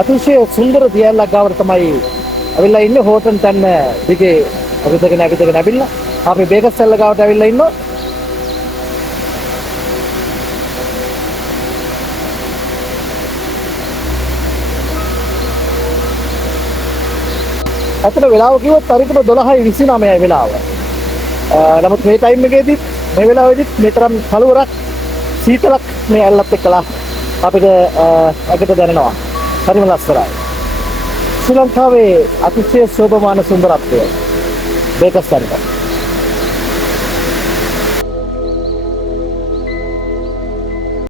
අතිශය සුන්දර දියැලක් ගාවට තමයි අවිල්ලා ඉන්නේ හෝටන් තැන්න දිගේ අවිදගෙන ඇවිල්ලා අපි බේකස් සැල්ල ගාවට ඇවිල්ලා ඉන්නවා. අතන වෙලාව කිව්වොත් හරියටම 12:29යි වෙලාව. නමුත් මේ ටයිම් එකේදී මේ වෙලාවේදී මෙතරම් කලවරක් සීතලක් මේ ඇල්ලත් එක්කලා අපිට අගට දැනෙනවා. හරිම ලස්සනයි. ශ්‍රී ලංකාවේ අතිශය සෝභමාන සුන්දරත්වය බේකස් සැල්ල.